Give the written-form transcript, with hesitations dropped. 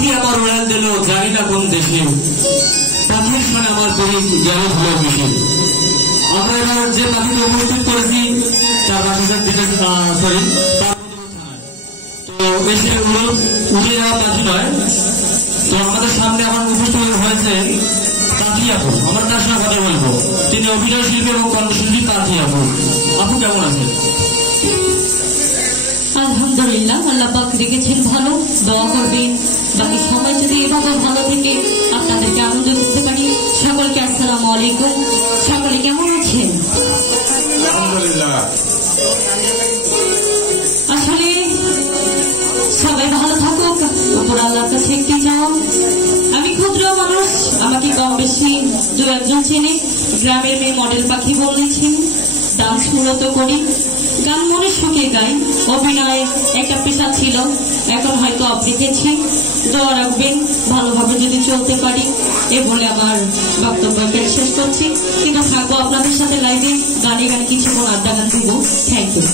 পাখি আমার উড়াল দিল জানি না কোন দেশে, পাখির সঙ্গে আমার তৈরি গেল হলো মিশে। আমরা এবার যে পাখিকে উপস্থিত করেছি তার বাসার দিকে সরি তো এসে উড়ে যাওয়া পাখি নয়। তো আমাদের সামনে এখন উপস্থিত হয়েছে পাখি আপু, আমরা তার সঙ্গে কথা বলবো। তিনি অভিনয় শিল্পী এবং কণ্ঠশিল্পী পাখি আপু। আপু কেমন আছেন? আলহামদুলিল্লাহ, আল্লাহ পাক রেখেছেন ভালো। দোয়া করবেন বাকি সবাই যদি এভাবে ভালো থেকে আপনাদেরকে আনন্দ দিতে পারি। সকলকে আসসালামু আলাইকুম। সকলে কেমন আছেন? আসলে সবাই ভালো থাকুক, উপর আল্লাহর কাছে একটি চাও। আমি ক্ষুদ্র মানুষ, আমাকে কম বেশি দু একজন চেনে। গ্রামের মেয়ে মডেল পাখি বলেছি, ডান্স মূলত করি, গান মনে সুখে গাই। অভিনয় একটা পেশা ছিল, এখন হয়তো অবৃতেছি। দোয়া রাখবেন ভালোভাবে যদি চলতে পারি। এ বলে আমার বক্তব্য শেষ করছি, কিন্তু থাকবো আপনাদের সাথে লাইভে গানে গানে কিছুক্ষণ আড্ডা গান দিব। Thank you.